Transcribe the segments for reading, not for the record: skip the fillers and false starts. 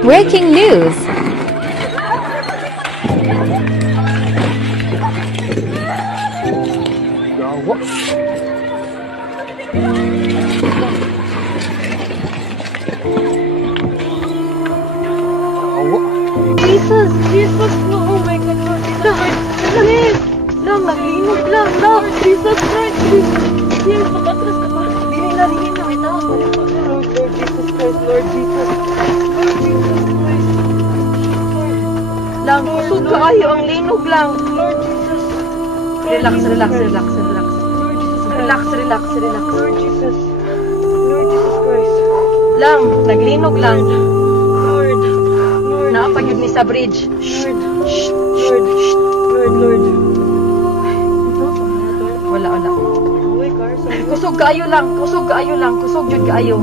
Breaking news! Jesus! Jesus! Oh my God! Langit! Lang! Naglinog lang! Lang! Jesus Christ! Jesus! Makatras ka pa! Dili na! May tawag! Lord Jesus Christ! Lord Jesus! Lord Jesus Christ! Lang! Kusog kaayo ang linog lang! Lord Jesus! Relax! Lord Jesus! Lord Jesus Christ! Lang! Naglinog lang! Lord! Naapag yun ni sa bridge. Lord. Wala. Kusog kaayo lang. Kusog jud kaayo.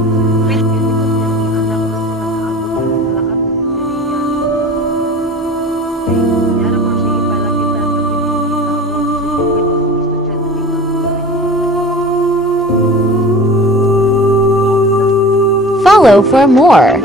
Follow for more.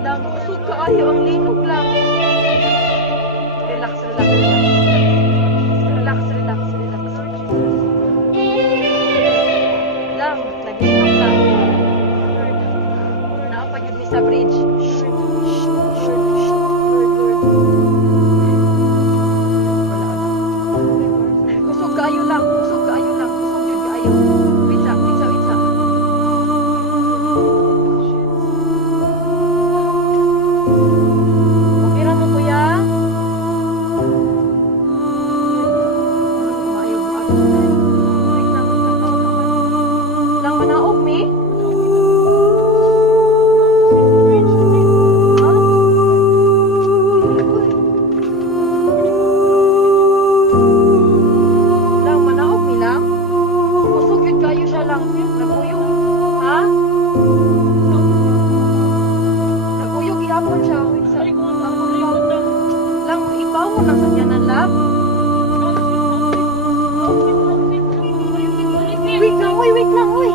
Lang, kusog kaayo ang linog lang. Relax. Lang, naglinog lang. Naapag yun ni sa bridge. Kusog kaayo lang. Kusog jud kaayo. Witsa. Okay ra mo kuya? Lang manaog mi? Lang manaog mi lang? Kusog yun kayo siya lang. Naguyog. Ha? Naguyog ihapon siya. Lang ipaw mo lang sa tiyanan lab. Wait lang, uy.